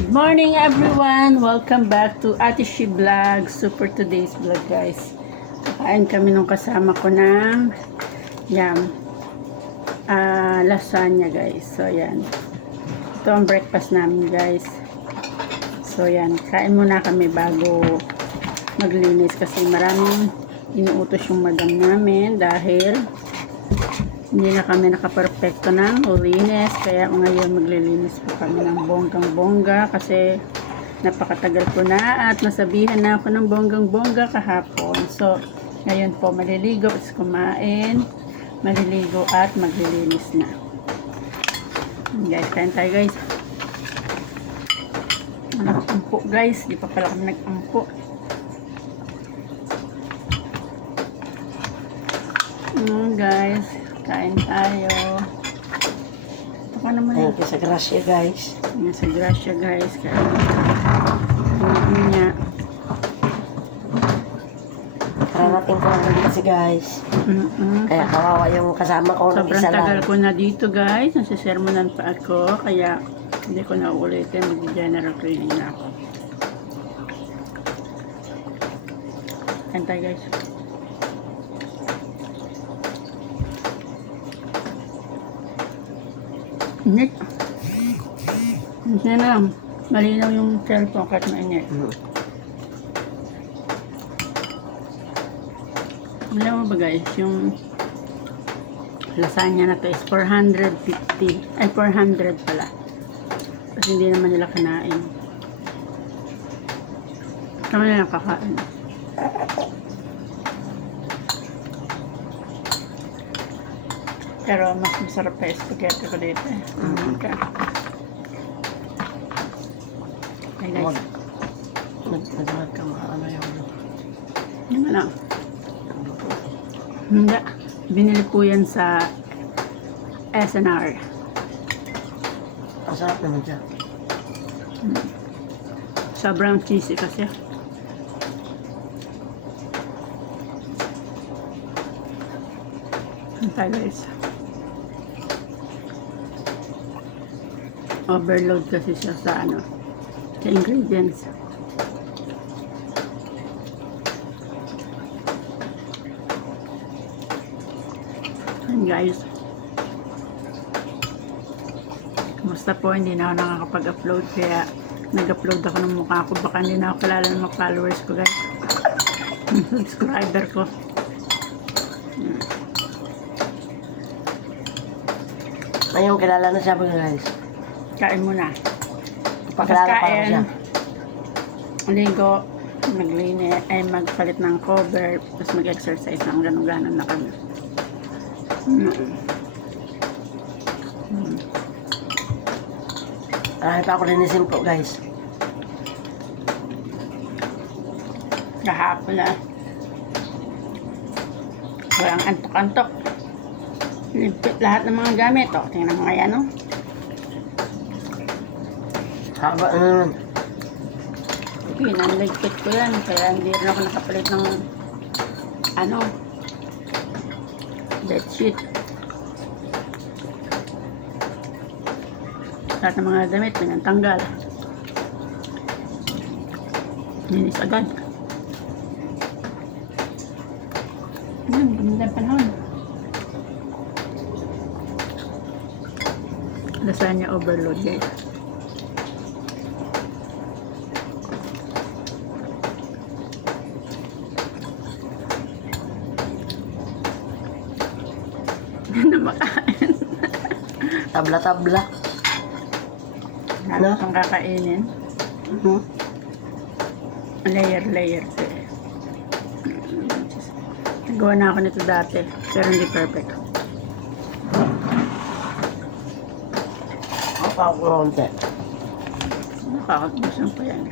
Good morning everyone! Welcome back to Ate Shi Vlog. Super today's vlog guys. Kain kami nung kasama ko ng lasagna guys. So yan. Ito ang breakfast namin guys. So yan. Kain muna kami bago maglinis kasi maraming inuutos yung madam namin dahil hindi na kami nakaperfecto ng linis, kaya ngayon maglilinis po kami ng bonggang-bongga kasi napakatagal ko na at nasabihan na ako ng bonggang-bongga kahapon. So, ngayon po maliligo at kumain, maliligo at maglilinis na. Guys, kain tayo guys. Nag-ampo guys, di pa pala kami nag-ampo. Guys, kain tayo. Ito ka naman. Ayun, sa Gracia guys. Sa Gracia guys. Kain niya. Kararating ko lang kasi guys. Kaya kawawa yung kasama ko ng Sobrang isa tagal lang. ko na dito guys. Nasisermonan pa ako. Kaya hindi ko na ulitin. Mag-general cleaning na ako. Kain tayo guys. Init. Init na lang. Malinaw yung cellphone kahit mainit. Alam mo ba guys, yung lasagna na to is 450. Ay, 400 pala. Kasi hindi naman nila kinain. Kami na lang kakain. Pero mas masarap pa yung spaghetti ko dito eh. Okay. Ay guys. Nagmag ka ano yung Yun na lang. Hindi. Binili ko yan sa SNR. ang sarap naman siya. Sobrang cheesy kasi. Okay guys. Overload kasi siya sa ano, sa ingredients. And guys, kumusta po? Hindi na ako nakakapag-upload kaya nag-upload ako ng mukha ko. Baka hindi na ako kilala ng mga followers ko guys. Subscriber ko. Ayun, kilala na siya po guys. Kain muna. Pakilala pa lang siya. Ligo, maglinis, ay magpalit ng cover, tapos mag-exercise ng ganun-ganon na kami. Ay, pa ako linisin po guys. Kahapon na. Walang antok-antok. Ligpit lahat ng mga gamit. O, tingnan mo nga yan, no? Haba na naman. Pinanligpit ko yan. Kaya hindi rin ako nakapalit ng bedsheet. Lahat ng mga damit, pinantanggal. Linis agad. Ganda ang panahon. Lasagna overload guys. Na makain. Tabla-tabla. Ano kang kakainin? Layer to eh. Nagawa na ako nito dati, pero hindi perfect. Pa ako konti. Nakakatubos mo pa yan.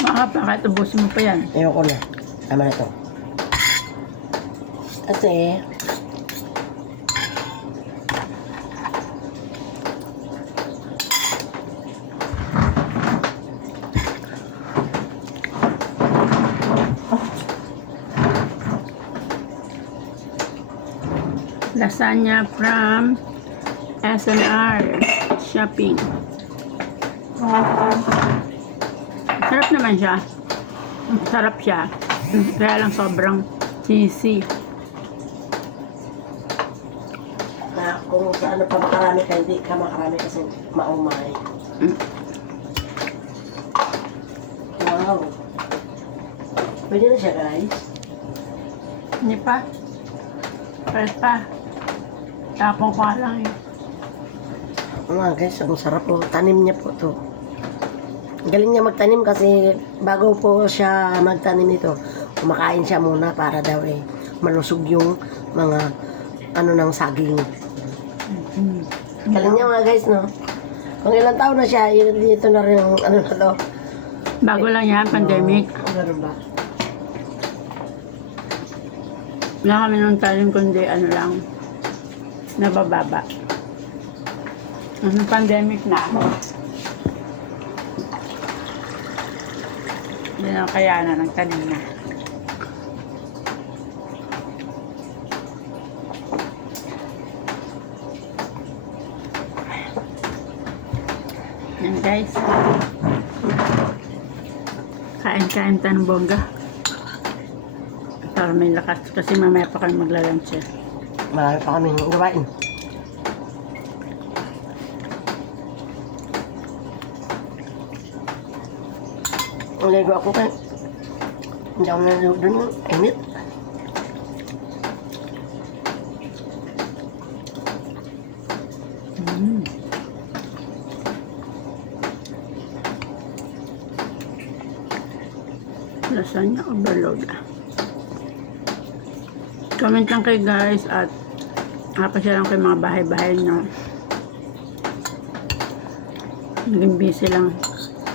Makakapakatubos mo pa yan. Ayoko na. Tama na to. Kasi lasagna from SNR shopping. Sarap naman siya. Sarap siya. Kaya lang sobrang cheesy. Na kung sa ano pa makarami ka, hindi ka makarami kasi maumay. Mm. Wow. Pwede na siya, guys. Hindi pa. Fresh pa. Tapong ko lang eh. Mga guys, ang sarap po. Tanim niya po to. Galing niya magtanim kasi bago po siya magtanim nito, kumakain siya muna para daw malusog yung mga ano ng saging. Galing niya mga guys, no? Kung ilang taon na siya, yun dito na rin yung ano na to. Bago lang yan, pandemic. Ganun ba? Wala kami nung talim kundi ano lang, nabababa. Pandemic na. Hindi na kaya na nagtanim na. Yan guys. Kain-kain tayo ng bongga. Para may lakas kasi mamaya pa kami magla-lunch eh. Marami pa kaming gawain. Naligo ako kaya hindi ako naligo dun yung init. Lasagna overload. Comment lang kayo guys at napasya lang kayo mga bahay-bahay nyo. Naging busy lang.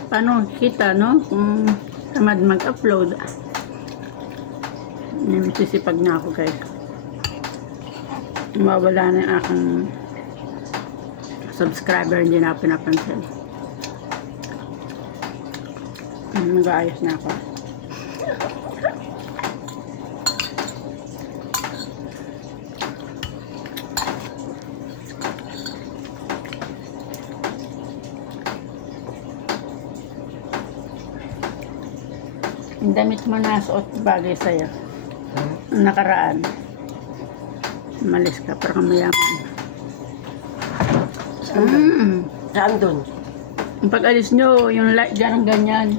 Paano kita, no? Kung tamad mag-upload. Nagsisipag na ako guys. Mawala na yung aking subscriber, hindi na ako pinapansin. Nag-aayos na ako. Yung damit mo na suot bagay sa'yo. Ang nakaraan. Malis ka, para kang mayaman. Saan dun? Yung pag-alis nyo, yung light dyan ang ganyan.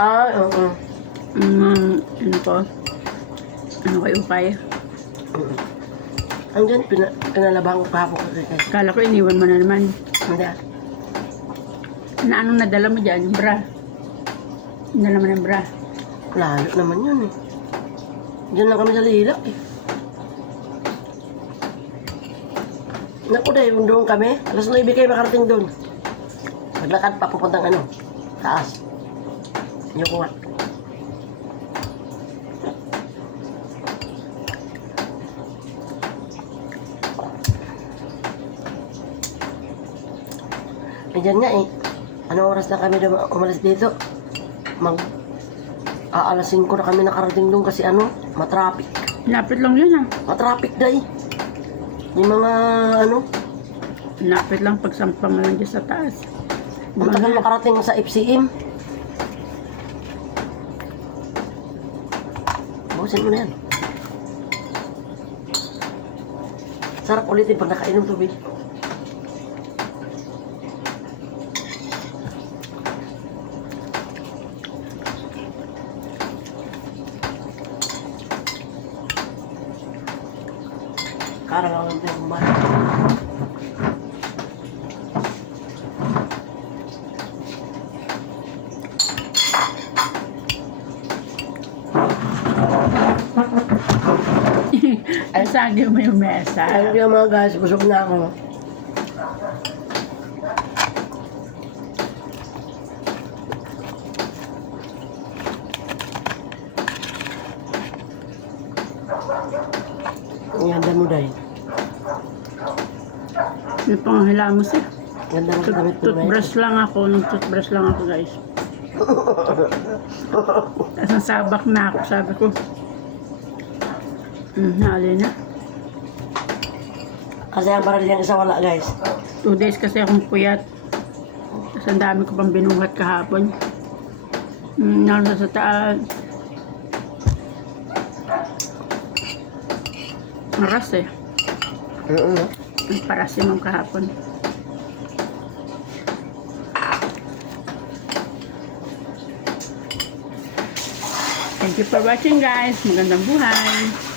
Oo. Ano ko? Ano kayo upay? Hanggang pinalabang ko kahapon ko kay. Kala ko iniwan mo na naman. Hindi. Na anong nadala mo dyan? Yung bra. Nadala mo ng bra. Lalo naman yun eh. Diyan lang kami sa Lilak eh. Naku dahil doon kami. Alas 9 kayo makarating doon. Maglakad pa pupuntang ano. Taas. Yung kuha. Eh dyan nga eh. Anong oras na kami umalis dito? Alas 5 na kami nakarating doon kasi ano, matraffic. Lapit lang yun ah. Matraffic day. Yung mga ano, Lapit lang pagsampa mo lang dyan sa taas. ang tagal makarating sa FCM. Busin mo na yan. Sarap ulitin pag nakainom tubig. Karang ang yung kumain. Ay, sagay mo yung mesa. Ayun yung mga guys, busog na ako. Ang ganda mo dahil. May panghilamos eh. Ganda mo sa damit mo dahil. Toothbrush lang ako. Nag-toothbrush lang ako guys. Tapos nasabak na ako. Sabi ko, naali na. Kasi ang baril yan isa wala guys. 2 days kasi akong puyat. Tapos ang dami ko pang binuhat kahapon. Nasa sa taas. Maras eh. Ang parasin nung kahapon. Thank you for watching guys. Magandang buhay.